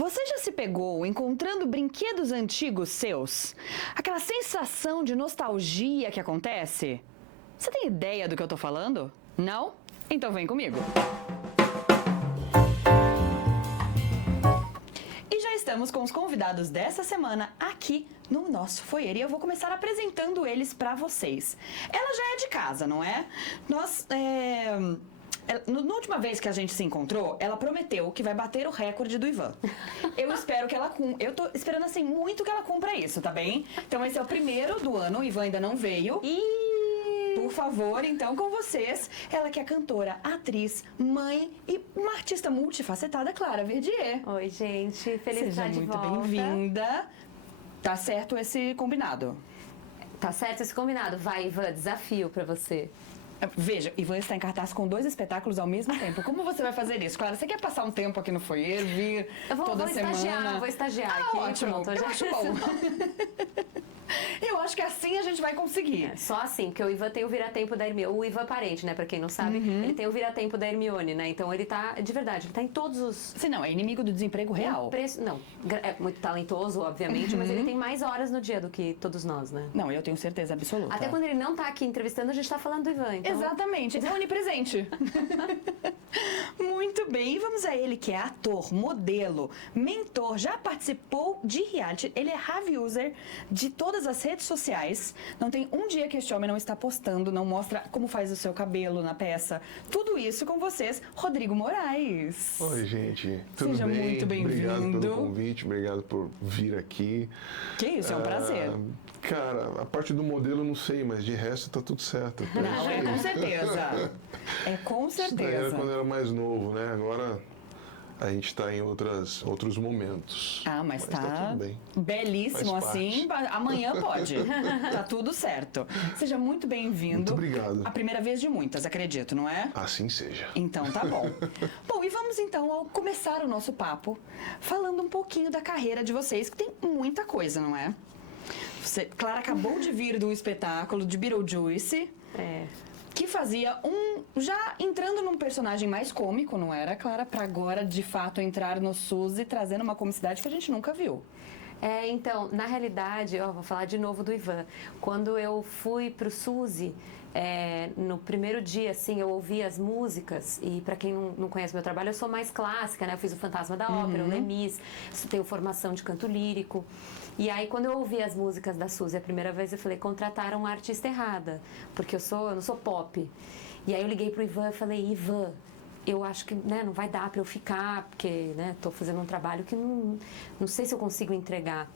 Você já se pegou encontrando brinquedos antigos seus? Aquela sensação de nostalgia que acontece? Você tem ideia do que eu tô falando? Não? Então vem comigo. E já estamos com os convidados dessa semana aqui no nosso foyer e eu vou começar apresentando eles pra vocês. Ela já é de casa, não é? Na última vez que a gente se encontrou, ela prometeu que vai bater o recorde do Ivan. Eu espero que ela cumpra. Eu tô esperando assim muito que ela cumpra isso, tá bem? Então esse é o primeiro do ano, o Ivan ainda não veio. Por favor, então, com vocês, ela que é cantora, atriz, mãe e uma artista multifacetada, Clara Verdier. Oi, gente. Feliz estar de volta. Seja muito bem-vinda. Tá certo esse combinado? Tá certo esse combinado. Vai, Ivan, desafio pra você. Veja, Ivan está em cartaz com 2 espetáculos ao mesmo tempo. Como você vai fazer isso? Claro, você quer passar um tempo aqui no foyer, vir toda semana? Vou estagiar aqui. Ótimo, Pronto, eu acho bom. Eu acho que assim a gente vai conseguir. Só assim, porque o Ivan tem o vira-tempo da Hermione. O Ivan parente, né? Pra quem não sabe, ele tem o vira-tempo da Hermione, né? Então ele tá, de verdade, ele tá em todos os... Se não, é inimigo do desemprego real. Não, é muito talentoso, obviamente, mas ele tem mais horas no dia do que todos nós, né? Não, eu tenho certeza absoluta. Até quando ele não tá aqui entrevistando, a gente tá falando do Ivan, então... Exatamente, é onipresente. Muito bem, e vamos a ele que é ator, modelo, mentor, já participou de reality, ele é heavy user de todas as redes sociais, não tem um dia que este homem não está postando, não mostra como faz o seu cabelo na peça, tudo isso com vocês, Rodrigo Moraes. Oi, gente, tudo Seja bem? muito bem-vindo. Obrigado pelo convite, obrigado por vir aqui. Que isso, é um prazer. Cara, a parte do modelo eu não sei, mas de resto tá tudo certo. Não, é com certeza. É com Isso daí era certeza. quando eu era mais novo, né? Agora a gente tá em outros momentos. Ah, mas tá tudo bem. belíssimo Faz assim. Amanhã pode. Tá tudo certo. Seja muito bem-vindo. Muito obrigado. A primeira vez de muitas, acredito, não é? Assim seja. Então tá bom. Bom, e vamos então ao começar o nosso papo falando um pouquinho da carreira de vocês, que tem muita coisa, não é? Clara acabou de vir do espetáculo de Beetlejuice. Que fazia já entrando num personagem mais cômico, não era, Clara? Pra agora, de fato, entrar no Suzy, trazendo uma comicidade que a gente nunca viu. Então, na realidade, vou falar de novo do Ivan. Quando eu fui pro Suzy, no primeiro dia, assim, eu ouvi as músicas, e pra quem não conhece meu trabalho, eu sou mais clássica, né? Eu fiz o Fantasma da Ópera, o Lemis, tenho formação de canto lírico. E aí, quando eu ouvi as músicas da Suzy a primeira vez, eu falei, contrataram a artista errada, porque eu não sou pop. E aí eu liguei pro Ivan e falei, Ivan, eu acho que não vai dar pra eu ficar, porque tô fazendo um trabalho que não sei se eu consigo entregar.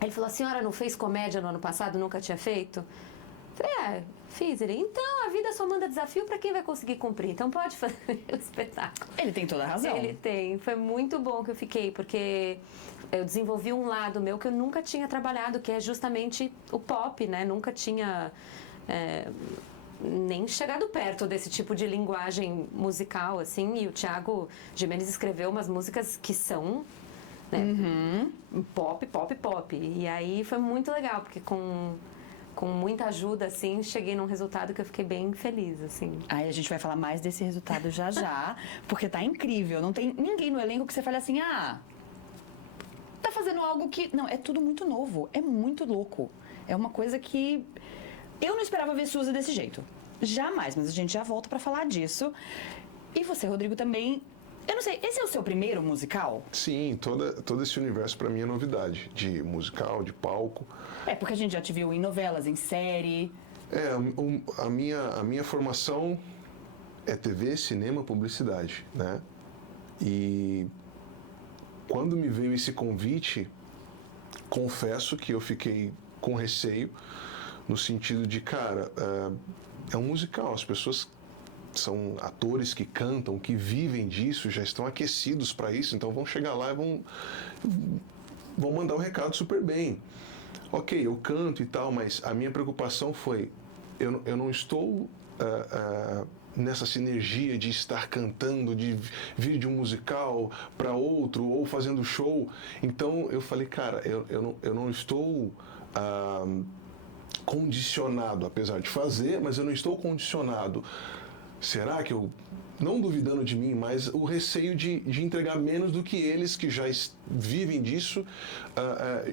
Aí ele falou, a senhora não fez comédia no ano passado, nunca tinha feito? Eu falei, fiz. Ele, então, a vida só manda desafio pra quem vai conseguir cumprir, então pode fazer o espetáculo. Ele tem toda a razão. Ele tem. Foi muito bom que eu fiquei, porque eu desenvolvi um lado meu que eu nunca tinha trabalhado, que é justamente o pop, né? Nunca tinha nem chegado perto desse tipo de linguagem musical, assim. E o Thiago Gimenez escreveu umas músicas que são pop, pop, pop. E aí foi muito legal, porque com muita ajuda, assim, cheguei num resultado que eu fiquei bem feliz, assim. Aí a gente vai falar mais desse resultado já já, porque tá incrível. Não tem ninguém no elenco que você fale assim, tá fazendo algo que... Não, é tudo muito novo, é muito louco. É uma coisa que eu não esperava ver Suzy desse jeito. Jamais, mas a gente já volta pra falar disso. E você, Rodrigo, também... Eu não sei, esse é o seu primeiro musical? Sim, todo esse universo pra mim é novidade, de musical, de palco. Porque a gente já te viu em novelas, em série. A minha formação é TV, cinema, publicidade, né? E quando me veio esse convite, confesso que eu fiquei com receio, no sentido de, cara, é um musical, as pessoas são atores que cantam, que vivem disso, já estão aquecidos para isso, então vão chegar lá e vão mandar o recado super bem. Ok, eu canto e tal, mas a minha preocupação foi, eu não estou nessa sinergia de estar cantando, de vir de um musical para outro, ou fazendo show. Então eu falei, cara, eu não estou condicionado, apesar de fazer, mas eu não estou condicionado. Será que eu não duvidando de mim, mas o receio de entregar menos do que eles que já vivem disso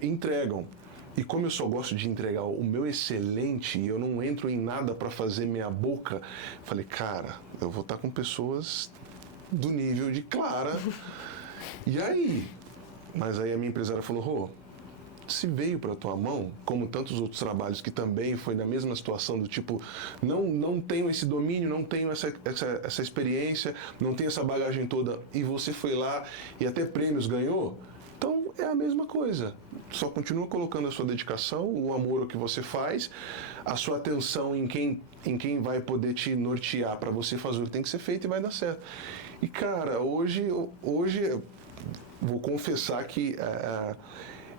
entregam. E como eu só gosto de entregar o meu excelente, eu não entro em nada para fazer minha boca, falei, cara, eu vou estar com pessoas do nível de Clara. E aí? Mas aí a minha empresária falou, Rô, se veio para tua mão, como tantos outros trabalhos que também foi na mesma situação do tipo, não tenho esse domínio, não tenho essa experiência, não tenho essa bagagem toda, e você foi lá e até prêmios ganhou, então é a mesma coisa. Só continua colocando a sua dedicação, o amor ao que você faz, a sua atenção em quem vai poder te nortear para você fazer o que tem que ser feito e vai dar certo. E cara, hoje vou confessar que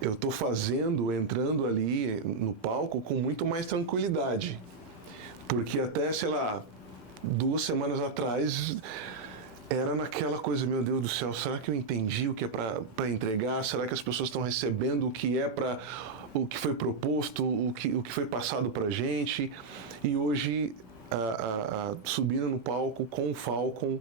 eu estou entrando ali no palco com muito mais tranquilidade. Porque até, sei lá, 2 semanas atrás, era naquela coisa, meu Deus do céu, será que eu entendi o que é para entregar? Será que as pessoas estão recebendo o que é para o que foi proposto, o que foi passado para a gente? E hoje, subindo no palco com o Falcon,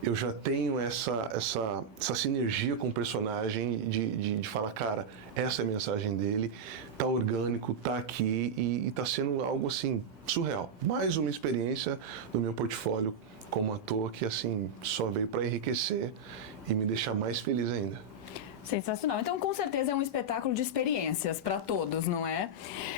eu já tenho essa sinergia com o personagem de falar, cara, essa é a mensagem dele, tá orgânico, tá aqui e tá sendo algo assim surreal. Mais uma experiência no meu portfólio como ator que assim só veio para enriquecer e me deixar mais feliz ainda. Sensacional. Então, com certeza é um espetáculo de experiências para todos, não é?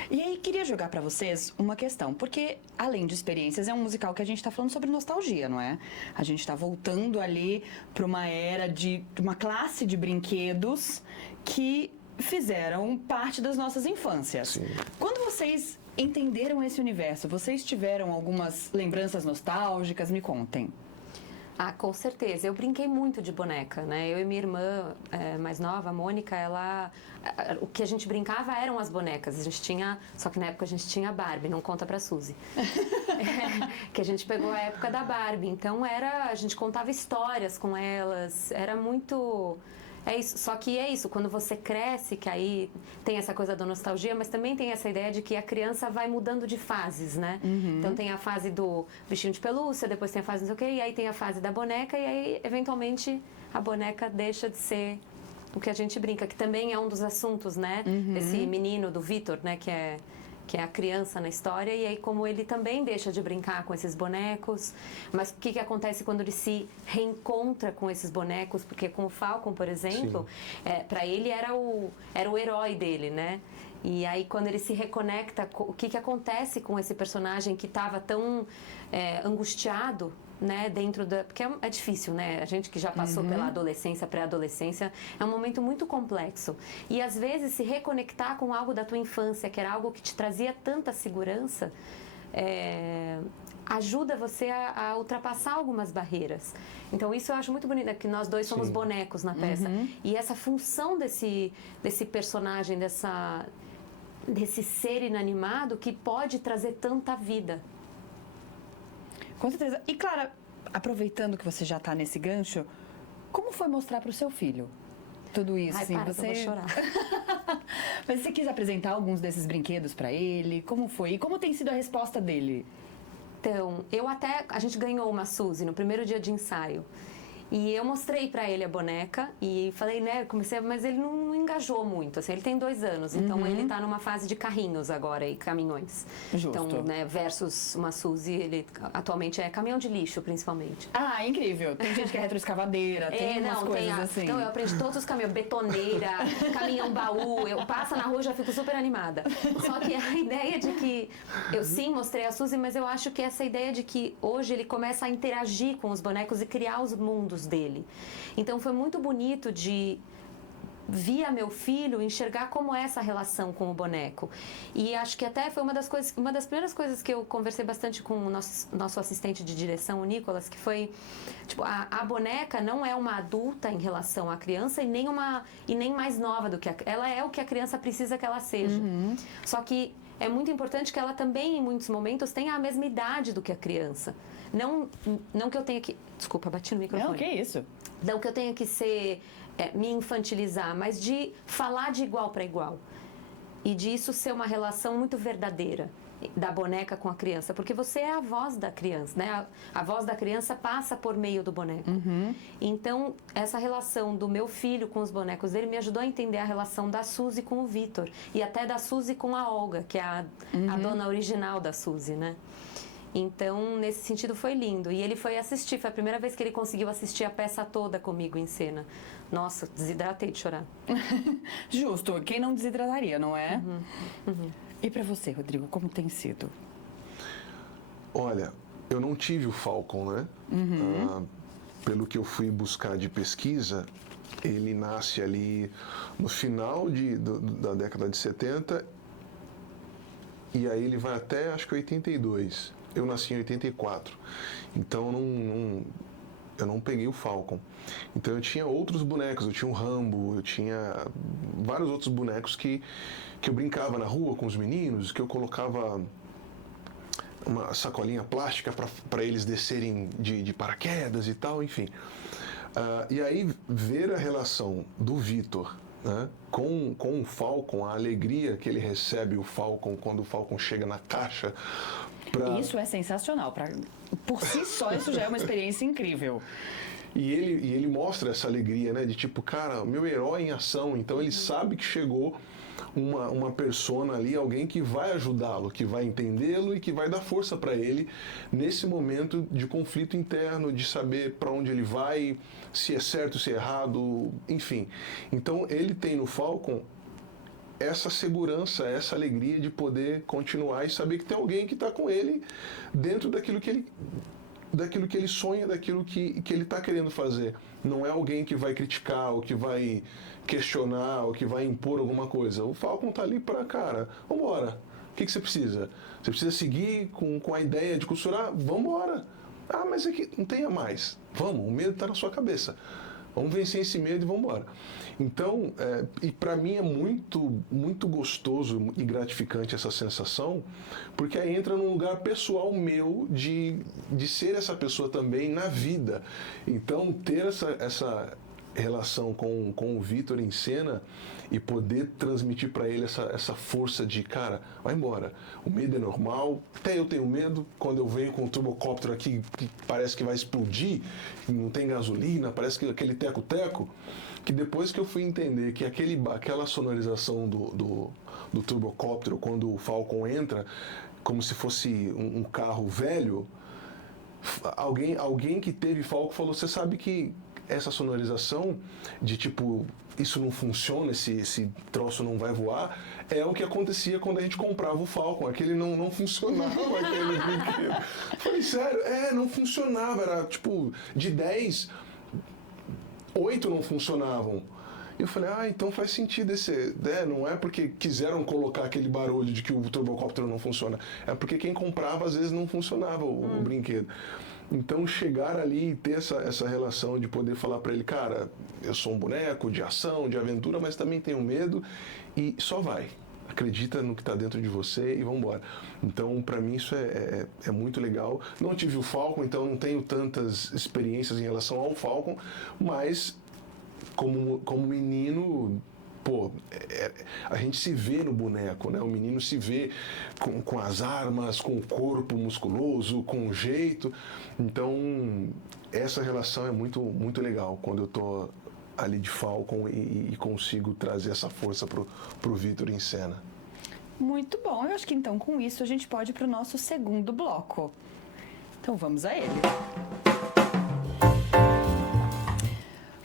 E aí, queria jogar para vocês uma questão, porque, além de experiências, é um musical que a gente está falando sobre nostalgia, não é? A gente está voltando ali para uma era de uma classe de brinquedos que fizeram parte das nossas infâncias. Sim. Quando vocês entenderam esse universo, vocês tiveram algumas lembranças nostálgicas? Me contem. Ah, com certeza. Eu brinquei muito de boneca, né? Eu e minha irmã mais nova, a Mônica, o que a gente brincava eram as bonecas. A gente tinha, só que na época a gente tinha a Barbie, não conta pra Suzy. Que a gente pegou a época da Barbie. Então a gente contava histórias com elas, era muito... É isso, só que é isso, quando você cresce, que aí tem essa coisa da nostalgia, mas também tem essa ideia de que a criança vai mudando de fases, né? Uhum. Então tem a fase do bichinho de pelúcia, depois tem a fase não sei o quê, e aí tem a fase da boneca, e aí eventualmente a boneca deixa de ser o que a gente brinca, que também é um dos assuntos, né? Uhum. Esse menino do Vitor, né? Que é a criança na história, e aí como ele também deixa de brincar com esses bonecos, mas o que acontece quando ele se reencontra com esses bonecos, porque com o Falcon, por exemplo, para ele era o herói dele, né? E aí quando ele se reconecta, o que acontece com esse personagem que estava tão angustiado, né, dentro da... Porque é difícil, né? A gente que já passou pela adolescência, pré-adolescência, é um momento muito complexo. E, às vezes, se reconectar com algo da tua infância, que era algo que te trazia tanta segurança, ajuda você a ultrapassar algumas barreiras. Então, isso eu acho muito bonito, que nós dois somos bonecos na peça. E essa função desse personagem, desse ser inanimado, que pode trazer tanta vida. Com certeza. E, Clara, aproveitando que você já está nesse gancho, como foi mostrar para o seu filho tudo isso? Ai, assim, para, eu vou chorar. Mas você quis apresentar alguns desses brinquedos para ele? Como foi? E como tem sido a resposta dele? Então, a gente ganhou uma Suzy no primeiro dia de ensaio. E eu mostrei pra ele a boneca e falei, né, mas ele não engajou muito, assim, ele tem 2 anos, então ele tá numa fase de carrinhos agora e caminhões. Justo. Então, né, versus uma Suzy, ele atualmente é caminhão de lixo, principalmente. Ah, incrível. Tem gente que é retroescavadeira, tem umas coisas assim. Então, eu aprendi todos os caminhões, betoneira, caminhão baú, eu passo na rua e já fico super animada. Só que a ideia de que, eu sim mostrei a Suzy, mas eu acho que essa ideia de que hoje ele começa a interagir com os bonecos e criar os mundos dele. Então foi muito bonito de via meu filho enxergar como é essa relação com o boneco. E acho que até foi uma das primeiras coisas que eu conversei bastante com o nosso assistente de direção, o Nicolas, que foi tipo, a boneca não é uma adulta em relação à criança e nem mais nova do que ela é o que a criança precisa que ela seja. Só que é muito importante que ela também, em muitos momentos, tenha a mesma idade do que a criança. Não que eu tenha que... Desculpa, bati no microfone. Não, que isso? Não que eu tenha que me infantilizar, mas de falar de igual para igual. E disso ser uma relação muito verdadeira. da boneca com a criança, porque você é a voz da criança, né? A voz da criança passa por meio do boneco. Então, essa relação do meu filho com os bonecos dele me ajudou a entender a relação da Suzy com o Vitor e até da Suzy com a Olga, que é a dona original da Suzy, né? Então, nesse sentido, foi lindo. E ele foi assistir, foi a primeira vez que ele conseguiu assistir a peça toda comigo em cena. Nossa, desidratei de chorar. Justo, quem não desidrataria, não é? E pra você, Rodrigo, como tem sido? Olha, eu não tive o Falcon, né? Pelo que eu fui buscar de pesquisa, ele nasce ali no final da década de 70 e aí ele vai até, acho que 82. Eu nasci em 84, então eu não peguei o Falcon. Então eu tinha outros bonecos, eu tinha o Rambo, eu tinha vários outros bonecos que eu brincava na rua com os meninos, que eu colocava uma sacolinha plástica para eles descerem de paraquedas e tal, enfim. E aí ver a relação do Vitor, né, com o Falcon, a alegria que ele recebe o Falcon quando o Falcon chega na caixa. Isso é sensacional. Por si só, isso já é uma experiência incrível. E ele mostra essa alegria, né? De tipo, cara, meu herói em ação. Então ele sabe que chegou uma persona ali, alguém que vai ajudá-lo, que vai entendê-lo e que vai dar força para ele nesse momento de conflito interno, de saber para onde ele vai, se é certo, se é errado, enfim. Então ele tem no Falcon essa segurança, essa alegria de poder continuar e saber que tem alguém que está com ele dentro daquilo que ele sonha, daquilo que ele está querendo fazer. Não é alguém que vai criticar, ou que vai questionar, ou que vai impor alguma coisa. O Falcon está ali para, cara, vambora. O que você precisa? Você precisa seguir com a ideia de costurar? Vambora. Ah, mas é que não tenha mais. Vamos, o medo está na sua cabeça. Vamos vencer esse medo e vamos embora. Então, e para mim é muito, muito gostoso e gratificante essa sensação, porque aí entra num lugar pessoal meu de ser essa pessoa também na vida. Então, ter essa relação com o Vitor em cena e poder transmitir para ele essa força de, cara, vai embora, o medo é normal, até eu tenho medo, quando eu venho com o turbocóptero aqui que parece que vai explodir, não tem gasolina, parece que aquele teco-teco, que depois que eu fui entender que aquela sonorização do turbocóptero, quando o Falcon entra, como se fosse um carro velho, alguém que teve Falcon falou, você sabe que essa sonorização de tipo, isso não funciona, esse troço não vai voar, é o que acontecia quando a gente comprava o Falcon, aquele não funcionava, aquele brinquedo. Falei, sério? Não funcionava, era tipo, de 10, 8 não funcionavam. E eu falei, então faz sentido não é porque quiseram colocar aquele barulho de que o turbocóptero não funciona, é porque quem comprava às vezes não funcionava o brinquedo. Então chegar ali e ter essa relação de poder falar para ele, cara, eu sou um boneco de ação, de aventura, mas também tenho medo e só vai. Acredita no que está dentro de você e vamos embora. Então, para mim, isso é muito legal. Não tive o Falcon, então não tenho tantas experiências em relação ao Falcon, mas como menino, a gente se vê no boneco, né? O menino se vê com as armas, com o corpo musculoso, com o jeito. Então, essa relação é muito, muito legal quando eu tô ali de Falcon e consigo trazer essa força pro Vitor em cena. Muito bom. Eu acho que então com isso a gente pode ir pro nosso segundo bloco. Então vamos a ele.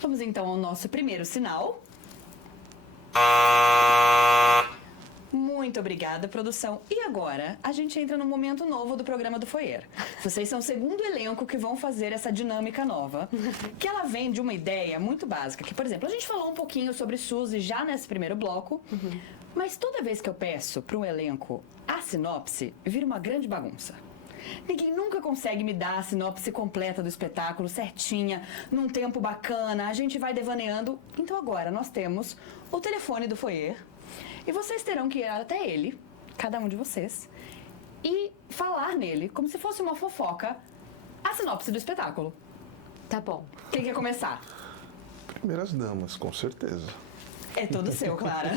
Vamos então ao nosso primeiro sinal. Muito obrigada, produção. E agora, a gente entra num momento novo do programa do Foyer. Vocês são o segundo elenco que vão fazer essa dinâmica nova, que ela vem de uma ideia muito básica, que, por exemplo, a gente falou um pouquinho sobre Suzy já nesse primeiro bloco, mas toda vez que eu peço para um elenco a sinopse, vira uma grande bagunça. Ninguém nunca consegue me dar a sinopse completa do espetáculo, certinha, num tempo bacana, a gente vai devaneando. Então agora nós temos o telefone do Foyer e vocês terão que ir até ele, cada um de vocês, e falar nele, como se fosse uma fofoca, a sinopse do espetáculo. Tá bom. Quem quer começar? Primeiras damas, com certeza. É todo seu, Clara.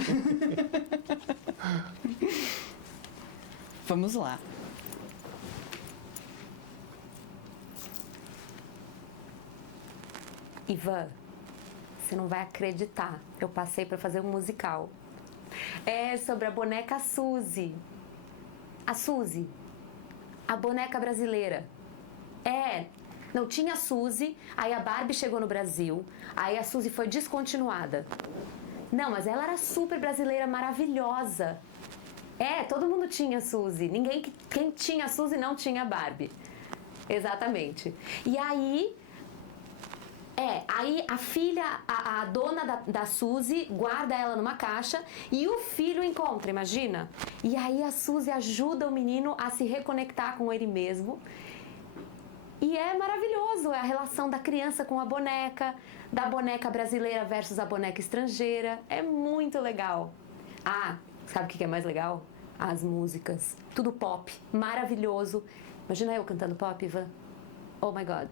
Vamos lá. Ivan, você não vai acreditar. Eu passei para fazer um musical. É sobre a boneca Suzy. A Suzy. A boneca brasileira. Não tinha a Suzy, aí a Barbie chegou no Brasil, aí a Suzy foi descontinuada. Não, mas ela era super brasileira, maravilhosa. Todo mundo tinha a Suzy. Quem tinha a Suzy não tinha a Barbie. Exatamente. E aí a filha, a dona da Suzy guarda ela numa caixa e o filho encontra, imagina? E aí a Suzy ajuda o menino a se reconectar com ele mesmo. E é maravilhoso a relação da criança com a boneca, da boneca brasileira versus a boneca estrangeira. É muito legal. Sabe o que é mais legal? As músicas. Tudo pop, maravilhoso. Imagina eu cantando pop, Ivan. Oh my God.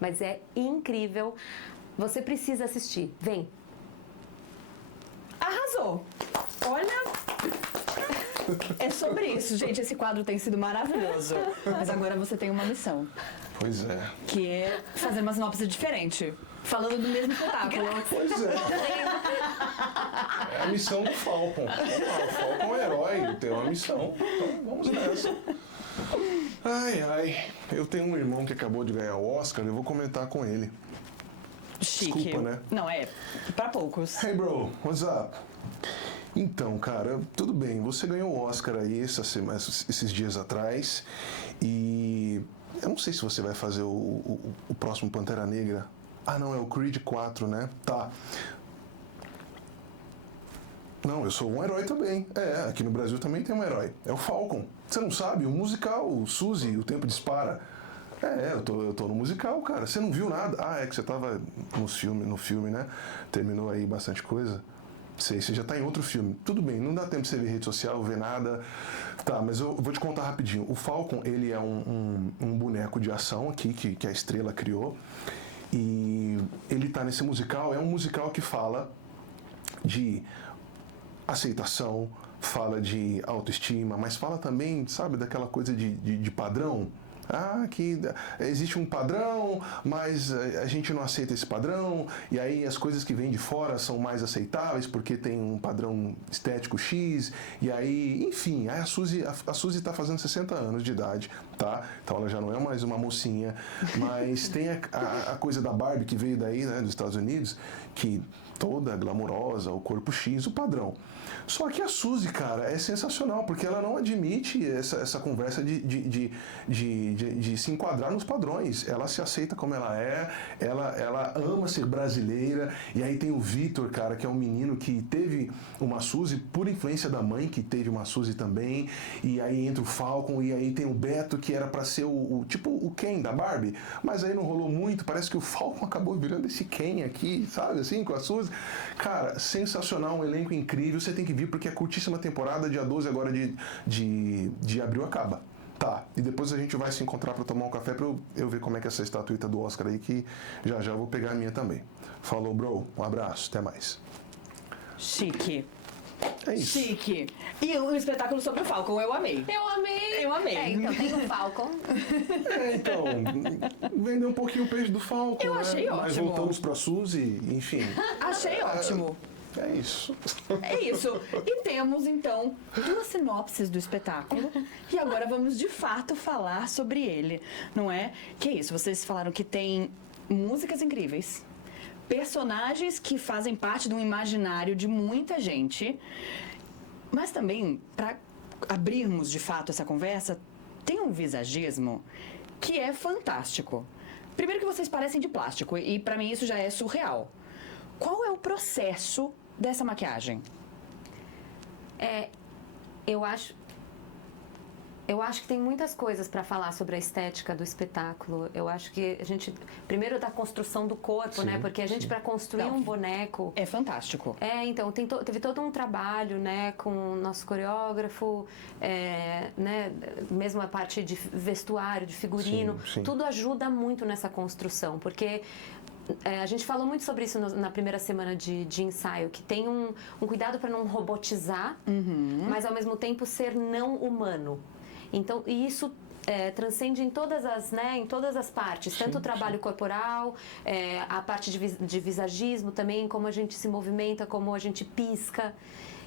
Mas é incrível. Você precisa assistir. Vem. Arrasou. Olha, é sobre isso, gente. Esse quadro tem sido maravilhoso. Mas agora você tem uma missão. Pois é. Que é fazer uma sinopse diferente. Falando do mesmo espetáculo. Pois é. É a missão do Falcon. O Falcon é um herói, tem uma missão. Então vamos nessa. Ai, eu tenho um irmão que acabou de ganhar o Oscar, eu vou comentar com ele. Chique. Desculpa, né? Não, pra poucos. Hey bro, what's up? Então, cara, tudo bem, você ganhou o Oscar aí esses dias atrás e eu não sei se você vai fazer o próximo Pantera Negra. Não, é o Creed 4, né? Tá. Não, eu sou um herói também. Aqui no Brasil também tem um herói. É o Falcon. Você não sabe? O musical, o Suzy, O Tempo Dispara. Eu tô no musical, cara. Você não viu nada? É que você tava no filme, né? Terminou aí bastante coisa. Sei, você já tá em outro filme. Tudo bem, não dá tempo de você ver rede social, ver nada. Tá, mas eu vou te contar rapidinho. O Falcon, ele é um boneco de ação aqui que a Estrela criou. E ele tá nesse musical. É um musical que fala de aceitação, fala de autoestima, mas fala também, sabe, daquela coisa de padrão. Que existe um padrão, mas a gente não aceita esse padrão, e aí as coisas que vêm de fora são mais aceitáveis porque tem um padrão estético X, e aí, enfim, a Suzy está fazendo 60 anos de idade, tá? Então ela já não é mais uma mocinha, mas tem a coisa da Barbie que veio daí, né, dos Estados Unidos, que toda glamurosa, o corpo X, o padrão. Só que a Suzy, cara, é sensacional, porque ela não admite essa conversa de se enquadrar nos padrões. Ela se aceita como ela é, ela ama ser brasileira, e aí tem o Vitor, cara, que é um menino que teve uma Suzy por influência da mãe, que teve uma Suzy também, e aí entra o Falcon, e aí tem o Beto, que era pra ser tipo o Ken da Barbie, mas aí não rolou muito, parece que o Falcon acabou virando esse Ken aqui, sabe, assim, com a Suzy. Cara, sensacional, um elenco incrível, você tem que vir porque a curtíssima temporada, dia 12 agora de abril, acaba. Tá, e depois a gente vai se encontrar para tomar um café para eu ver como é que é essa estatueta do Oscar aí, que já eu vou pegar a minha também. Falou, bro, um abraço, até mais. Chique. É isso. Chique. E um espetáculo sobre o Falcon, eu amei. Eu amei. Então tem o Falcon. Então, vender um pouquinho o peixe do Falcon, Eu né? achei Mas ótimo. voltamos pra Suzy, enfim. Achei ótimo. É isso. É isso. E temos, então, 2 sinopses do espetáculo. E agora vamos, de fato, falar sobre ele. Não é? Que é isso, vocês falaram que tem músicas incríveis, personagens que fazem parte de um imaginário de muita gente, mas também, para abrirmos, de fato, essa conversa, tem um visagismo que é fantástico. Primeiro que vocês parecem de plástico, e para mim isso já é surreal. Qual é o processo dessa maquiagem? Eu acho que tem muitas coisas para falar sobre a estética do espetáculo. Eu acho que a gente, primeiro da construção do corpo, né? Porque a gente, para construir um boneco... É fantástico. Então, teve todo um trabalho, né, com o nosso coreógrafo, né, mesmo a parte de vestuário, de figurino, Sim. tudo ajuda muito nessa construção, porque... a gente falou muito sobre isso na primeira semana de ensaio, que tem um cuidado para não robotizar, mas ao mesmo tempo ser não humano. Então, e isso transcende em todas as partes, tanto o trabalho corporal, a parte de visagismo também, como a gente se movimenta, como a gente pisca.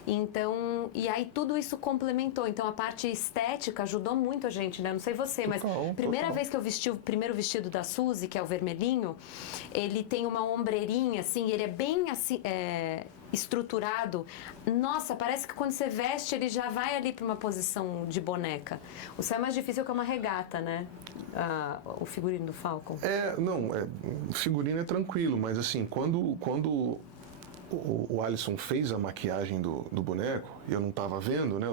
Então, e aí tudo isso complementou. Então, a parte estética ajudou muito a gente, né? Não sei você, mas primeira vez que eu vesti o primeiro vestido da Suzy, que é o vermelhinho, ele tem uma ombreirinha, assim, ele é bem assim, estruturado. Nossa, parece que quando você veste, ele já vai ali para uma posição de boneca. O seu é mais difícil que uma regata, né? O figurino do Falcon. O figurino é tranquilo, mas assim, quando o Alisson fez a maquiagem do boneco, e eu não estava vendo, né?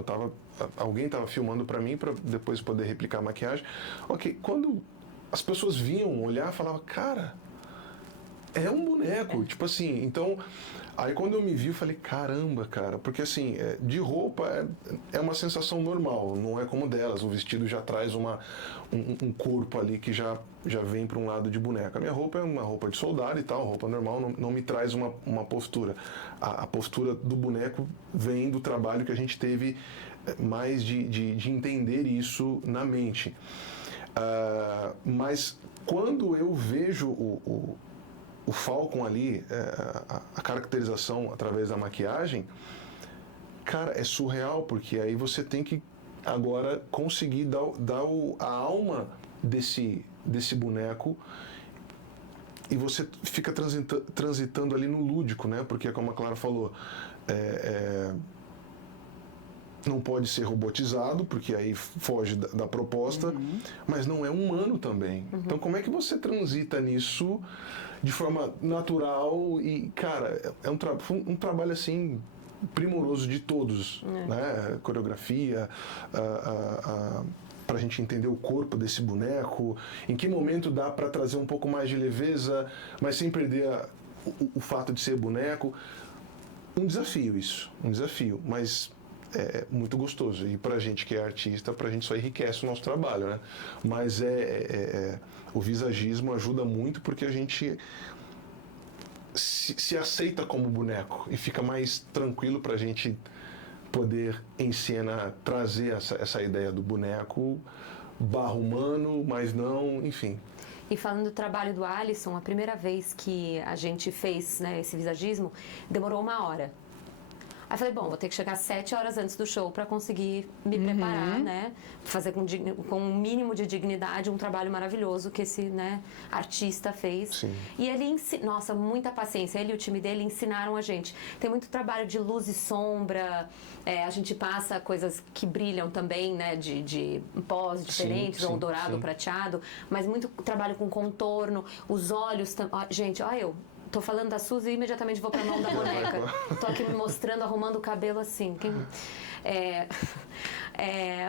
Alguém estava filmando para mim para depois poder replicar a maquiagem. Ok, quando as pessoas vinham olhar, falavam, cara, é um boneco, tipo assim. Então, aí quando eu me vi, eu falei, caramba, cara, porque assim, de roupa é uma sensação normal, não é como delas. O vestido já traz um corpo ali que já vem para um lado de boneca. A minha roupa é uma roupa de soldado e tal, roupa normal, não me traz uma postura. A postura do boneco vem do trabalho que a gente teve mais de entender isso na mente. Mas quando eu vejo o Falcon ali, a caracterização através da maquiagem, cara, é surreal, porque aí você tem que agora conseguir dar a alma desse boneco, e você fica transitando ali no lúdico, né? Porque, como a Clara falou, não pode ser robotizado, porque aí foge da proposta, mas não é humano também. Então, como é que você transita nisso de forma natural? E, cara, é um trabalho, assim, primoroso de todos, né? Coreografia, para a gente entender o corpo desse boneco, em que momento dá para trazer um pouco mais de leveza, mas sem perder o fato de ser boneco. Um desafio isso, mas é muito gostoso. E pra gente que é artista, pra gente só enriquece o nosso trabalho, né? Mas o visagismo ajuda muito, porque a gente se aceita como boneco e fica mais tranquilo pra gente poder, em cena, trazer essa ideia do boneco humano, mas não, enfim. E falando do trabalho do Alisson, a primeira vez que a gente fez, né, esse visagismo, demorou 1 hora. Aí falei, bom, vou ter que chegar 7 horas antes do show para conseguir me preparar, né? Fazer com um mínimo de dignidade um trabalho maravilhoso que esse, né, artista fez. Sim. E ele, nossa, muita paciência. Ele e o time dele ensinaram a gente. Tem muito trabalho de luz e sombra. A gente passa coisas que brilham também, né? De pós diferentes, ou dourado, ou prateado. Mas muito trabalho com contorno. Os olhos... Gente, olha eu... Tô falando da Suzy e imediatamente vou pra mão da boneca. Tô aqui me mostrando, arrumando o cabelo assim.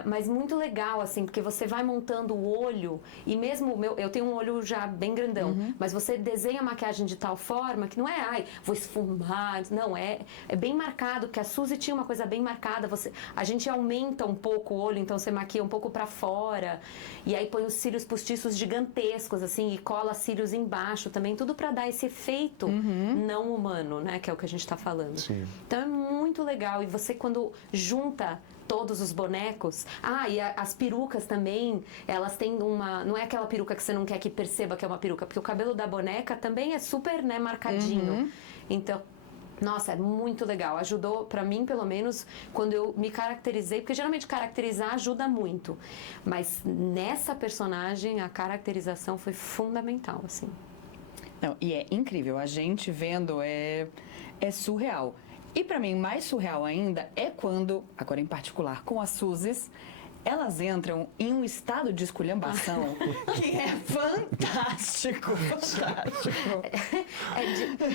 Mas muito legal, assim, porque você vai montando o olho, e mesmo eu tenho um olho já bem grandão, mas você desenha a maquiagem de tal forma que não é, vou esfumar, não, é bem marcado, porque a Suzy tinha uma coisa bem marcada, a gente aumenta um pouco o olho, então você maquia um pouco pra fora, e aí põe os cílios postiços gigantescos, assim, e cola cílios embaixo também, tudo pra dar esse efeito não humano, né, que é o que a gente tá falando. Sim. Então é muito legal, e você quando junta todos os bonecos. E as perucas também, elas têm não é aquela peruca que você não quer que perceba que é uma peruca, porque o cabelo da boneca também é super, né, marcadinho. Então, nossa, é muito legal. Ajudou, pra mim, pelo menos, quando eu me caracterizei, porque geralmente caracterizar ajuda muito. Mas nessa personagem, a caracterização foi fundamental, assim. Não, e é incrível, a gente vendo é surreal. E pra mim, mais surreal ainda é quando, agora em particular com as Suzys, elas entram em um estado de esculhambação que é fantástico, fantástico.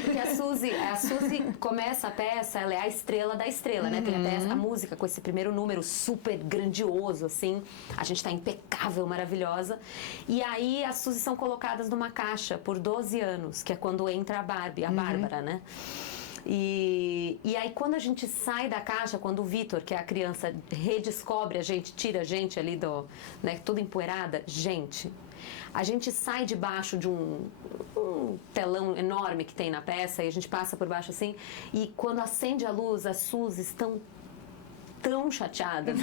Porque a Suzy começa a peça, ela é a estrela da estrela, né? Tem até a música com esse primeiro número super grandioso, assim. A gente tá impecável, maravilhosa. E aí as Suzys são colocadas numa caixa por 12 anos, que é quando entra a Barbie, a Bárbara, né? E aí quando a gente sai da caixa, quando o Vitor, que é a criança, redescobre a gente, tira a gente ali né, tudo empoeirada, a gente sai debaixo de um telão enorme que tem na peça, e a gente passa por baixo assim, e quando acende a luz, as Suzys estão tão chateadas.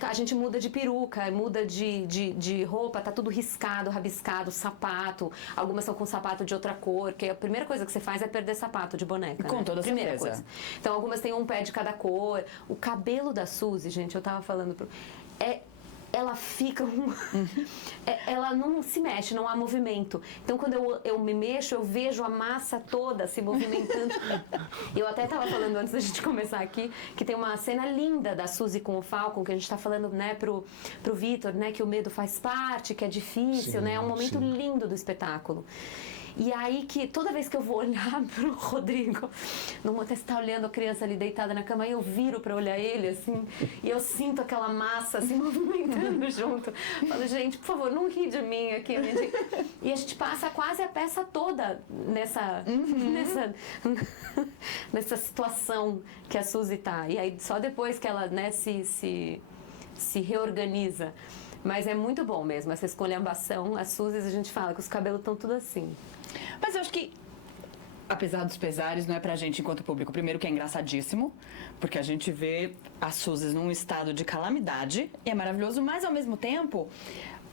A gente muda de peruca, muda de roupa, tá tudo riscado, rabiscado, sapato. Algumas são com sapato de outra cor, que a primeira coisa que você faz é perder sapato de boneca. Com né? toda primeira certeza. coisa. Então, algumas têm um pé de cada cor. O cabelo da Suzy, gente, eu tava falando... Ela fica... ela não se mexe, não há movimento. Então, quando eu me mexo, eu vejo a massa toda se movimentando. Eu até estava falando antes da gente começar aqui, que tem uma cena linda da Suzy com o Falcon, que a gente está falando, né, pro Vitor, né, que o medo faz parte, que é difícil, Sim, né? É um momento sim. lindo do espetáculo. E aí que toda vez que eu vou olhar pro Rodrigo, numa você está olhando a criança ali deitada na cama, aí eu viro para olhar ele, assim, e eu sinto aquela massa se movimentando junto. Falo, gente, por favor, não ri de mim aqui. E a gente passa quase a peça toda nessa situação que a Suzy tá. E aí só depois que ela, né, se reorganiza. Mas é muito bom mesmo, essa esculhambação. As Suzys, a gente fala que os cabelos estão tudo assim. Mas eu acho que, apesar dos pesares, não é pra gente enquanto público. Primeiro que é engraçadíssimo, porque a gente vê as Suzys num estado de calamidade, e é maravilhoso, mas ao mesmo tempo...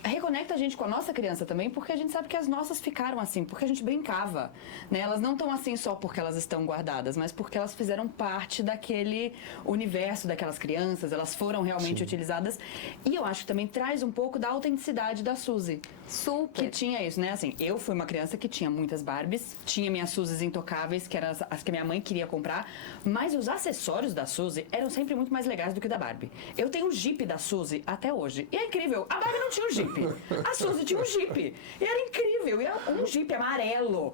reconecta a gente com a nossa criança também, porque a gente sabe que as nossas ficaram assim, porque a gente brincava, né? Elas não estão assim só porque elas estão guardadas, mas porque elas fizeram parte daquele universo daquelas crianças, elas foram realmente utilizadas. E eu acho que também traz um pouco da autenticidade da Suzy. Super. Que tinha isso, né? Assim, eu fui uma criança que tinha muitas Barbies, tinha minhas Suzys intocáveis, que eram as que minha mãe queria comprar, mas os acessórios da Suzy eram sempre muito mais legais do que o da Barbie. Eu tenho o Jeep da Suzy até hoje. E é incrível, a Barbie não tinha o Jeep. A Suzy tinha um Jeep. E era incrível. E era um Jeep amarelo,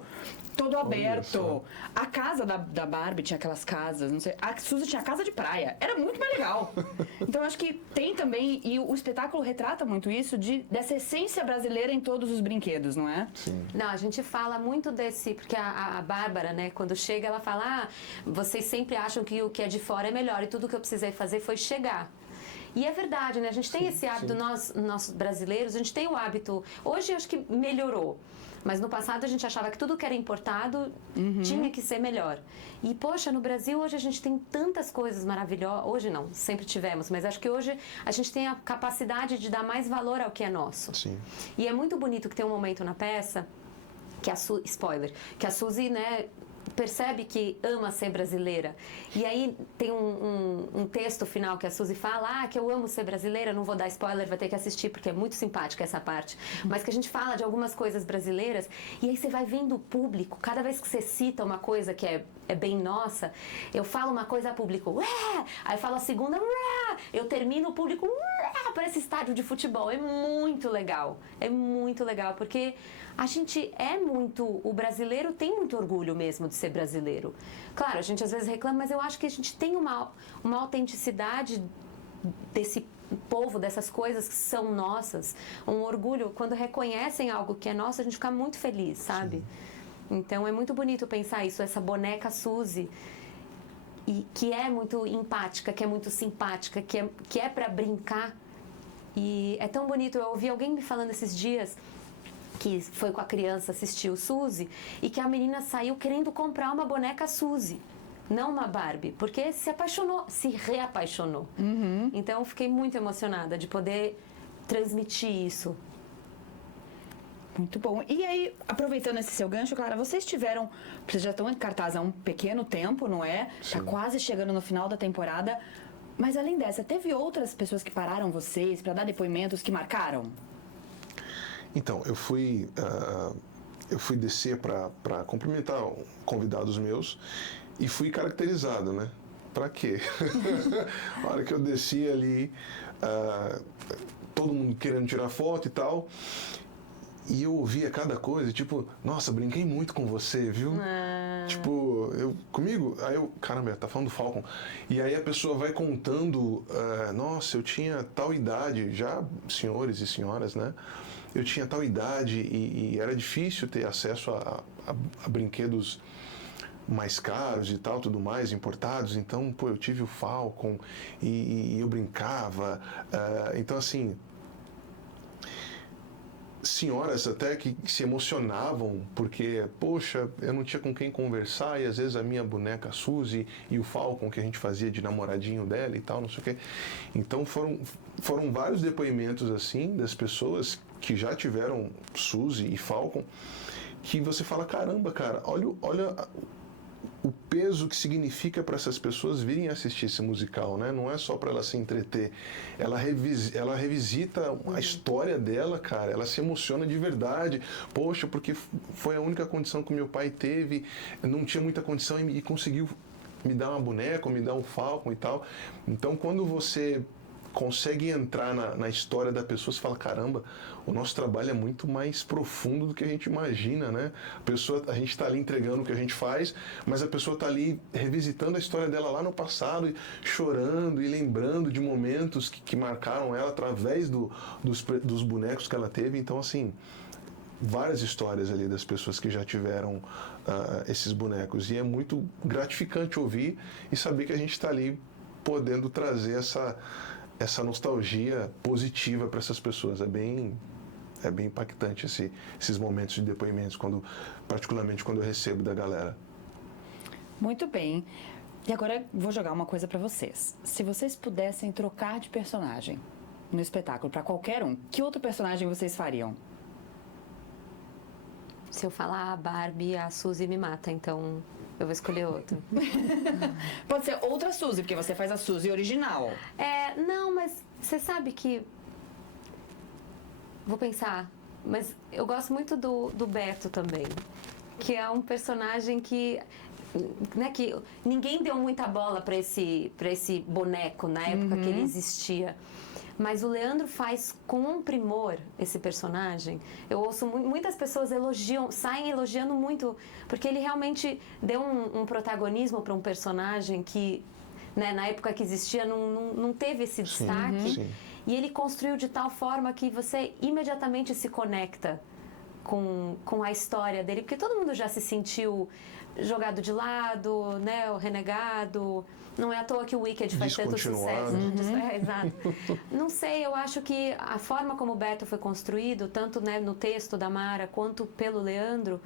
todo aberto. A casa da Barbie tinha aquelas casas, não sei. A Suzy tinha casa de praia. Era muito mais legal. Então eu acho que tem também, e o espetáculo retrata muito isso, dessa essência brasileira em todos os brinquedos, não é? Sim. Não, a gente fala muito desse, porque a Bárbara, né, quando chega, ela fala, vocês sempre acham que o que é de fora é melhor, e tudo que eu precisei fazer foi chegar. E é verdade, né? A gente tem esse hábito, nós brasileiros, a gente tem o hábito, hoje eu acho que melhorou, mas no passado a gente achava que tudo que era importado tinha que ser melhor. E, poxa, no Brasil hoje a gente tem tantas coisas maravilhosas, hoje não, sempre tivemos, mas acho que hoje a gente tem a capacidade de dar mais valor ao que é nosso. Sim. E é muito bonito que tem um momento na peça, que spoiler, que a Suzy, né, percebe que ama ser brasileira. E aí tem um texto final que a Suzy fala, que eu amo ser brasileira, não vou dar spoiler, vai ter que assistir porque é muito simpática essa parte, mas que a gente fala de algumas coisas brasileiras, e aí você vai vendo o público, cada vez que você cita uma coisa que é bem nossa, eu falo uma coisa a público, ué! Aí eu falo a segunda, ué! Eu termino o público, ué! Parece estádio de futebol, é muito legal, porque a gente o brasileiro tem muito orgulho mesmo de ser brasileiro. Claro, a gente às vezes reclama, mas eu acho que a gente tem uma autenticidade desse povo, dessas coisas que são nossas, um orgulho, quando reconhecem algo que é nosso, a gente fica muito feliz, sabe? Sim. Então é muito bonito pensar isso, essa boneca Suzy, e que é muito empática, que é muito simpática, que é pra brincar. E é tão bonito, eu ouvi alguém me falando esses dias que foi com a criança assistir o Suzy e que a menina saiu querendo comprar uma boneca Suzy, não uma Barbie, porque se reapaixonou. Então fiquei muito emocionada de poder transmitir isso. Muito bom. E aí, aproveitando esse seu gancho, Clara, vocês já estão em cartaz há um pequeno tempo, não é? Sim. Tá quase chegando no final da temporada, mas além dessa, teve outras pessoas que pararam vocês para dar depoimentos que marcaram? Então, eu fui descer para cumprimentar convidados meus e fui caracterizado, né? Para quê? A hora que eu desci ali, todo mundo querendo tirar foto e tal, e eu ouvia cada coisa, tipo, nossa, brinquei muito com você, viu? Tipo, comigo? Aí eu, caramba, tá falando do Falcon. E aí a pessoa vai contando, nossa, eu tinha tal idade, já senhores e senhoras, né? Eu tinha tal idade e era difícil ter acesso a brinquedos mais caros e tal, tudo mais, importados. Então, pô, eu tive o Falcon e eu brincava. Então, assim, senhoras até que se emocionavam porque, poxa, eu não tinha com quem conversar e às vezes a minha boneca Suzy e o Falcon que a gente fazia de namoradinho dela e tal, não sei o quê. Então foram vários depoimentos assim das pessoas que já tiveram Suzy e Falcon que você fala, caramba, cara, olha o peso que significa para essas pessoas virem assistir esse musical, né? Não é só para ela se entreter. Ela revisita a história dela, cara. Ela se emociona de verdade. Poxa, porque foi a única condição que meu pai teve. Não tinha muita condição e conseguiu me dar uma boneca, me dar um Falcon e tal. Então, quando você consegue entrar na história da pessoa, você fala, caramba, o nosso trabalho é muito mais profundo do que a gente imagina, né? A gente está ali entregando o que a gente faz, mas a pessoa está ali revisitando a história dela lá no passado, chorando e lembrando de momentos que marcaram ela através dos bonecos que ela teve. Então, assim, várias histórias ali das pessoas que já tiveram esses bonecos. E é muito gratificante ouvir e saber que a gente está ali podendo trazer essa nostalgia positiva para essas pessoas. É bem impactante esses momentos de depoimentos, particularmente quando eu recebo da galera. Muito bem. E agora vou jogar uma coisa para vocês. Se vocês pudessem trocar de personagem no espetáculo para qualquer um, que outro personagem vocês fariam? Se eu falar a Barbie, a Suzy me mata, então eu vou escolher outro. Pode ser outra Suzy, porque você faz a Suzy original. Não, mas você sabe que... Vou pensar, mas eu gosto muito do Beto também, que é um personagem que ninguém deu muita bola para esse boneco na época que ele existia. Mas o Leandro faz com um primor esse personagem. Eu ouço muitas pessoas saem elogiando muito, porque ele realmente deu um protagonismo para um personagem que, né, na época que existia não teve esse destaque. Sim. E ele construiu de tal forma que você imediatamente se conecta com a história dele, porque todo mundo já se sentiu jogado de lado, né, o renegado. Não é à toa que o Wicked faz tanto sucesso. Exato. Não sei, eu acho que a forma como o Beto foi construído, tanto, né, no texto da Mara, quanto pelo Leandro,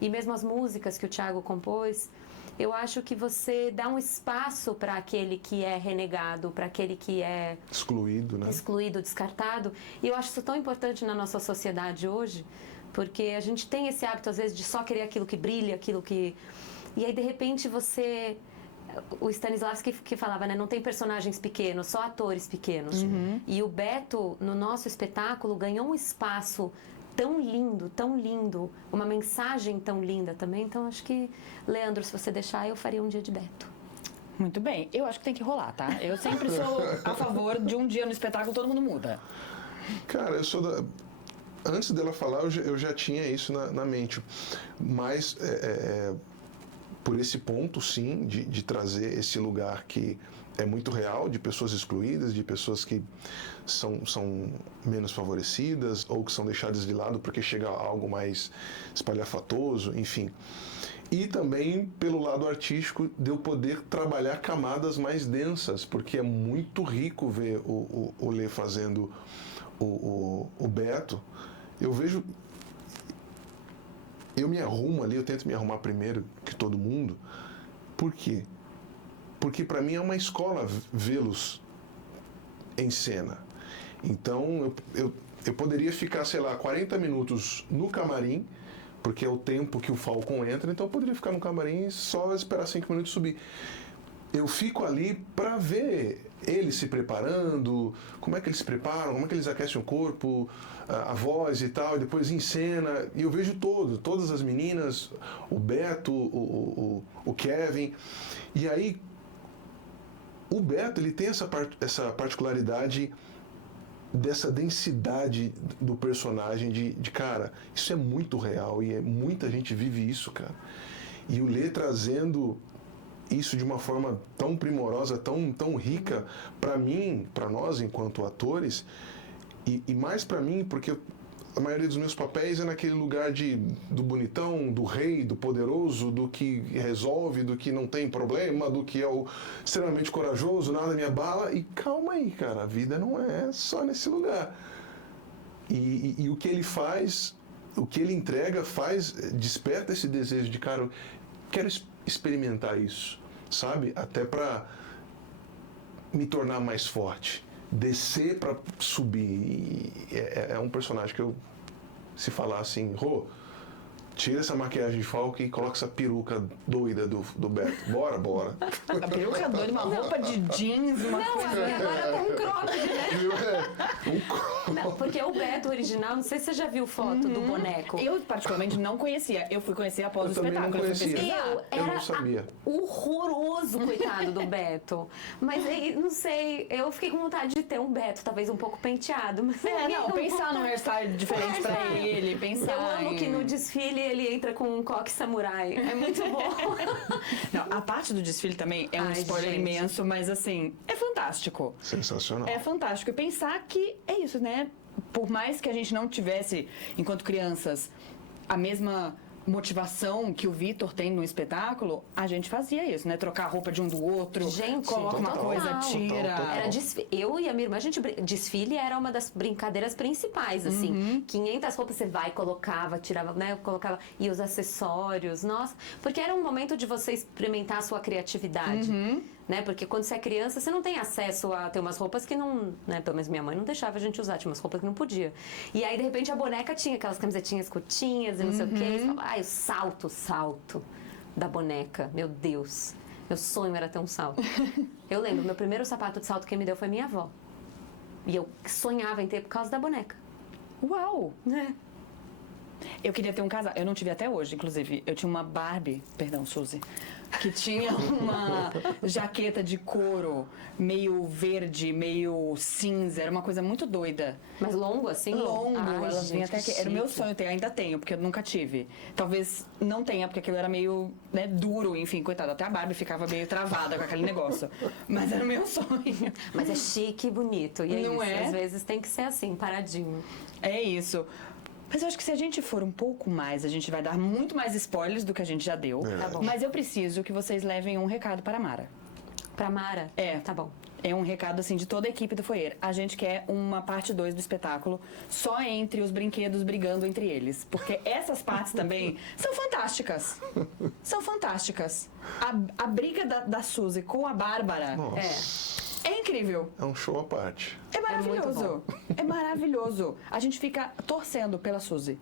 e mesmo as músicas que o Thiago compôs, eu acho que você dá um espaço para aquele que é renegado, para aquele que é... excluído, né? Excluído, descartado. E eu acho isso tão importante na nossa sociedade hoje, porque a gente tem esse hábito, às vezes, de só querer aquilo que brilha, aquilo que... E aí, de repente, você... O Stanislavski que falava, né? Não tem personagens pequenos, só atores pequenos. E o Beto, no nosso espetáculo, ganhou um espaço tão lindo, uma mensagem tão linda também. Então, acho que, Leandro, se você deixar, eu faria um dia de Beto. Muito bem. Eu acho que tem que rolar, tá? Eu sempre sou a favor de um dia no espetáculo todo mundo muda. Cara, eu sou da... Antes dela falar, eu já tinha isso na mente. Mas... por esse ponto, sim, de trazer esse lugar que é muito real, de pessoas excluídas, de pessoas que são menos favorecidas ou que são deixadas de lado porque chega a algo mais espalhafatoso, enfim. E também pelo lado artístico de eu poder trabalhar camadas mais densas, porque é muito rico ver o Lê fazendo o Beto. Eu vejo... Eu me arrumo ali, eu tento me arrumar primeiro que todo mundo. Por quê? Porque para mim é uma escola vê-los em cena. Então eu poderia ficar, sei lá, 40 minutos no camarim, porque é o tempo que o Falcon entra, então eu poderia ficar no camarim e só esperar 5 minutos subir. Eu fico ali para ver eles se preparando, como é que eles se preparam, como é que eles aquecem o corpo, a voz e tal, e depois em cena, e eu vejo todas as meninas, o Beto, o Kevin, e aí o Beto, ele tem essa particularidade dessa densidade do personagem de cara, isso é muito real e muita gente vive isso, cara. E o Lê trazendo isso de uma forma tão primorosa, tão rica para mim, para nós enquanto atores, e mais para mim, porque a maioria dos meus papéis é naquele lugar do bonitão, do rei, do poderoso, do que resolve, do que não tem problema, do que é o extremamente corajoso, nada me abala. E calma aí, cara, a vida não é só nesse lugar. E o que ele faz, o que ele entrega, desperta esse desejo de, cara, eu quero experimentar isso, sabe? Até para me tornar mais forte, descer para subir. E é um personagem que eu, se falar assim, Rô, tira essa maquiagem de Falco e coloca essa peruca doida do Beto. Bora. A peruca doida, uma roupa de jeans, uma coisa... Agora tá um cropped, né? Um cropped. Não, porque o Beto original, não sei se você já viu foto do boneco. Eu, particularmente, não conhecia. Eu fui conhecer após o também não espetáculo. Eu fui conhecia. pesquisar. Eu não sabia. Horroroso, coitado do Beto. Mas aí, não sei, eu fiquei com vontade de ter um Beto, talvez um pouco penteado. Mas Não, pensar num hairstyle diferente pra ele, pensar Eu amo em... que no desfile ele entra com um coque samurai. É muito bom. Não, a parte do desfile também é um Ai, spoiler gente. imenso, mas assim, é fantástico. Sensacional. É fantástico. E pensar que é isso, né? Por mais que a gente não tivesse, enquanto crianças, a mesma motivação que o Vitor tem no espetáculo, a gente fazia isso, né? Trocar a roupa de um do outro, Gente, coloca uma total, coisa, total, tira. total. Era eu e a minha irmã, desfile era uma das brincadeiras principais, assim. 500 roupas você vai, colocava, tirava, né? Colocava, e os acessórios, nossa. Porque era um momento de você experimentar a sua criatividade, né? Porque quando você é criança, você não tem acesso a ter umas roupas que não, né? Pelo menos minha mãe não deixava a gente usar, tinha umas roupas que não podia. E aí, de repente, a boneca tinha aquelas camisetinhas curtinhas e não sei o quê. E você falava, ai, o salto da boneca, meu Deus. Meu sonho era ter um salto. Eu lembro, meu primeiro sapato de salto que me deu foi minha avó. E eu sonhava em ter por causa da boneca. Uau! Né? Eu queria ter um casaco. Eu não tive até hoje, inclusive. Eu tinha uma Barbie, perdão, Suzy, que tinha uma jaqueta de couro meio verde, meio cinza. Era uma coisa muito doida. Mas longo, assim? Longo, Ai, elas vinham gente, até aqui. que Era o meu chique. sonho ter, ainda tenho, porque eu nunca tive. Talvez não tenha, porque aquilo era meio, né, duro, enfim, coitado. Até a Barbie ficava meio travada com aquele negócio. Mas era o meu sonho. Mas é chique e bonito. E é Não isso. é? Às vezes tem que ser assim, paradinho. É isso. Mas eu acho que se a gente for um pouco mais, a gente vai dar muito mais spoilers do que a gente já deu. Tá bom. Mas eu preciso que vocês levem um recado para a Mara. Pra Mara? É. Tá bom. É um recado, assim, de toda a equipe do Foyer. A gente quer uma parte 2 do espetáculo só entre os brinquedos brigando entre eles. Porque essas partes também são fantásticas. São fantásticas. A briga da Suzy com a Bárbara Nossa. é incrível. É um show à parte. É maravilhoso. muito É maravilhoso. A gente fica torcendo pela Suzy.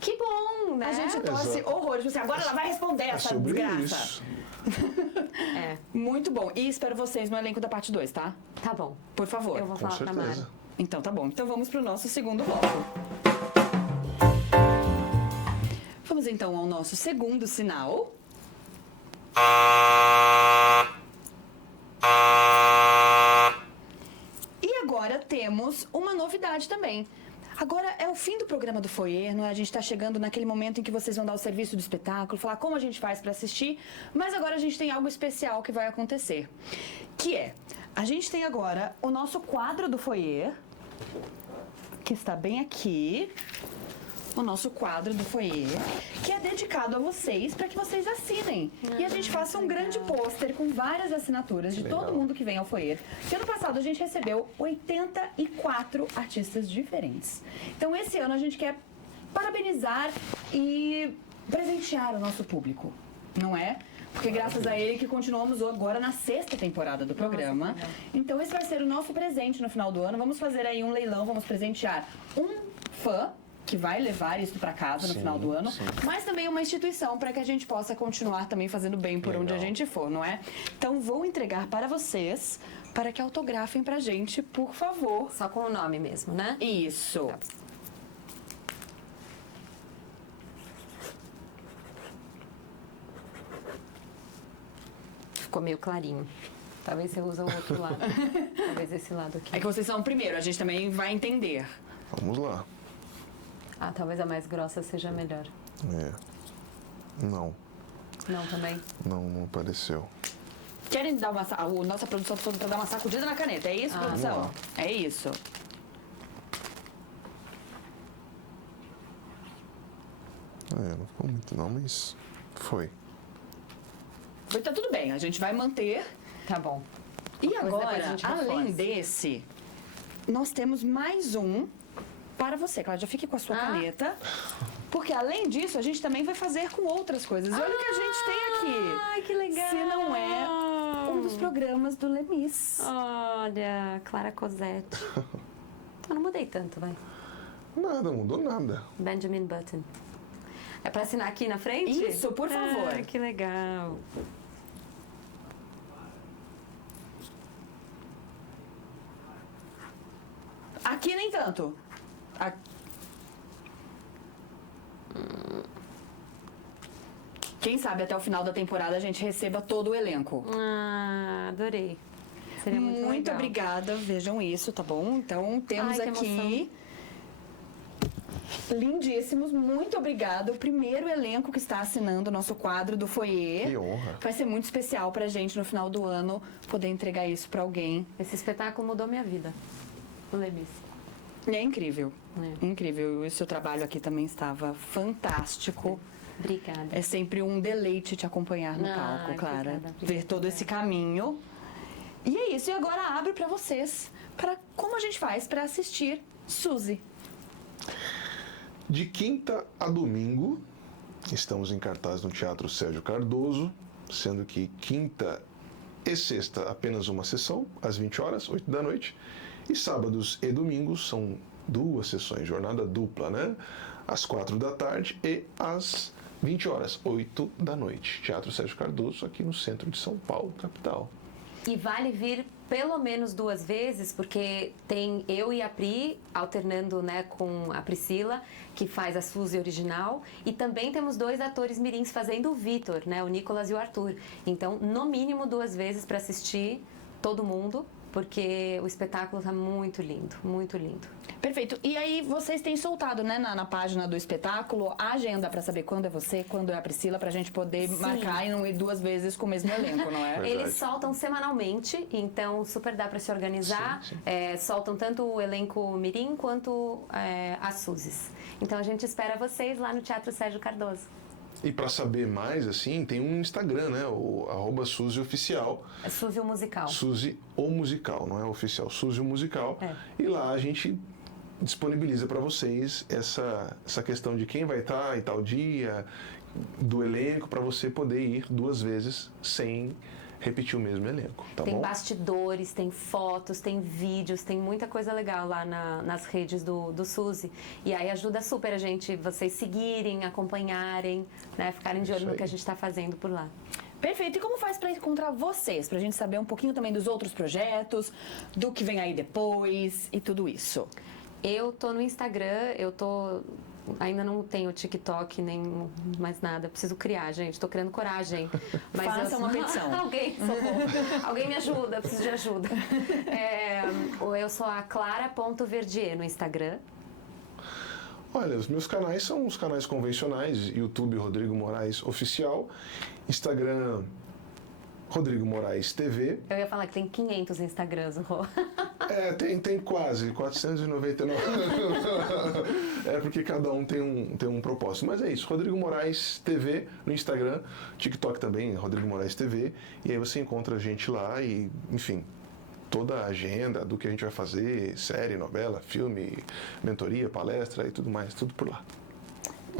Que bom, né? A gente torce Exato. horrores. Tipo assim, agora ela vai responder É essa sobre desgraça. isso. É. Muito bom. E espero vocês no elenco da parte 2, tá? Tá bom. Por favor. Eu vou Com falar pra certeza. Mara. Então tá bom. Então vamos pro nosso segundo bloco. Vamos então ao nosso segundo sinal. E agora temos uma novidade também. Agora é o fim do programa do Foyer, não é? A gente está chegando naquele momento em que vocês vão dar o serviço do espetáculo, falar como a gente faz para assistir, mas agora a gente tem algo especial que vai acontecer. Que é, a gente tem agora o nosso quadro do Foyer, que está bem aqui. O nosso quadro do Foyer, que é dedicado a vocês para que vocês assinem. E a gente faça um grande pôster com várias assinaturas de todo mundo que vem ao Foyer. Que ano passado a gente recebeu 84 artistas diferentes. Então esse ano a gente quer parabenizar e presentear o nosso público, não é? Porque graças a ele que continuamos agora na 6ª temporada do programa. Então esse vai ser o nosso presente no final do ano. Vamos fazer aí um leilão, vamos presentear um fã que vai levar isso para casa no final do ano, mas também uma instituição para que a gente possa continuar também fazendo bem por onde a gente for, não é? Então vou entregar para vocês para que autografem pra gente, por favor. Só com o nome mesmo, né? Isso. Ficou meio clarinho. Talvez você use o outro lado. Talvez esse lado aqui. É que vocês são o primeiro, a gente também vai entender. Vamos lá. Ah, talvez a mais grossa seja melhor. É. Não, Não, também? não apareceu. Querem dar uma... Nossa produção toda para dar uma sacudida na caneta, é isso, produção? vamos É isso. Não ficou muito não, mas foi. Tá tudo bem, a gente vai manter. Tá bom. E Depois a agora, gente além reforça. desse, nós temos mais um para você, Cláudia. Fique com a sua caneta. Porque, além disso, a gente também vai fazer com outras coisas. E olha o que a gente tem aqui. Ai, que legal. Se não é um dos programas do Lemis. Olha, Clara Cosette. Eu não mudei tanto, vai. Nada, mudou nada. Benjamin Button. É pra assinar aqui na frente? Isso, por favor. Ah, que legal. Aqui nem tanto. Quem sabe até o final da temporada a gente receba todo o elenco. Ah, adorei. Seria muito legal. Obrigada, vejam isso, tá bom? Então temos Ai, que aqui lindíssimos, muito obrigada. O primeiro elenco que está assinando o nosso quadro do Foyer. Que honra. Vai ser muito especial pra gente no final do ano poder entregar isso pra alguém. Esse espetáculo mudou minha vida. O Lemis. É incrível. É. Incrível. E o seu trabalho aqui também estava fantástico. Obrigada. É sempre um deleite te acompanhar no palco, Ai, Clara. obrigada. Ver todo esse caminho. E é isso. E agora abre pra vocês para como a gente faz pra assistir Suzy. De quinta a domingo, estamos em cartaz no Teatro Sérgio Cardoso, sendo que quinta e sexta apenas uma sessão, às 20 horas, 8 da noite. E sábados e domingos são 2 sessões, jornada dupla, né? Às 4 da tarde e às 20 horas, 8 da noite. Teatro Sérgio Cardoso, aqui no centro de São Paulo, capital. E vale vir pelo menos 2 vezes, porque tem eu e a Pri alternando, né, com a Priscila, que faz a Suzy original, e também temos 2 atores mirins fazendo o Vitor, né, o Nicolas e o Arthur. Então, no mínimo 2 vezes para assistir todo mundo, porque o espetáculo tá muito lindo, muito lindo. Perfeito. E aí vocês têm soltado, né, na página do espetáculo, a agenda pra saber quando é você, quando é a Priscila, pra gente poder marcar e não ir 2 vezes com o mesmo elenco, não é? Verdade. Eles soltam semanalmente, então super dá pra se organizar. Sim, sim. Soltam tanto o elenco mirim quanto as Suzys. Então a gente espera vocês lá no Teatro Sérgio Cardoso. E para saber mais, assim, tem um Instagram, né? O @SuzyOficial. É Suzy o Musical. Suzy o Musical, não é oficial, Suzy o Musical. É. E lá a gente disponibiliza para vocês essa questão de quem vai estar em tal dia, do elenco, para você poder ir 2 vezes sem repetir o mesmo elenco, tá Tem bom? bastidores, tem fotos, tem vídeos, tem muita coisa legal lá nas redes do Suzy. E aí ajuda super a gente, vocês seguirem, acompanharem, né, ficarem de olho Isso no aí. que a gente está fazendo por lá. Perfeito. E como faz pra encontrar vocês? Pra gente saber um pouquinho também dos outros projetos, do que vem aí depois e tudo isso. Eu tô no Instagram, ainda não tenho TikTok nem mais nada. Preciso criar, gente. Tô criando coragem. Mas Faça uma petição. Alguém, socorro. Alguém me ajuda, preciso de ajuda. Eu sou a Clara.Verdier no Instagram. Olha, os meus canais são os canais convencionais, YouTube Rodrigo Moraes Oficial, Instagram Rodrigo Moraes TV. Eu ia falar que tem 500 Instagrams, Rô. Tem quase 499. É porque cada um tem um propósito. Mas é isso, Rodrigo Moraes TV no Instagram, TikTok também, Rodrigo Moraes TV. E aí você encontra a gente lá e, enfim, toda a agenda do que a gente vai fazer, série, novela, filme, mentoria, palestra e tudo mais, tudo por lá.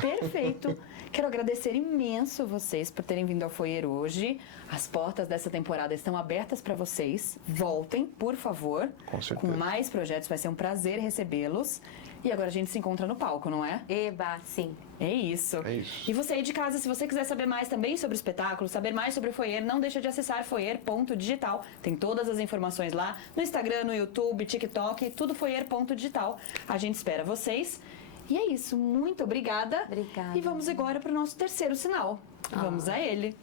Perfeito. Quero agradecer imenso vocês por terem vindo ao Foyer hoje. As portas dessa temporada estão abertas para vocês. Voltem, por favor. Com certeza. Com mais projetos, vai ser um prazer recebê-los. E agora a gente se encontra no palco, não é? Eba, sim. É isso. É isso. E você aí de casa, se você quiser saber mais também sobre o espetáculo, saber mais sobre o Foyer, não deixa de acessar foyer.digital. Tem todas as informações lá no Instagram, no YouTube, TikTok, tudo foyer.digital. A gente espera vocês. E é isso. Muito obrigada. Obrigada. E vamos agora para o nosso terceiro sinal. Vamos a ele.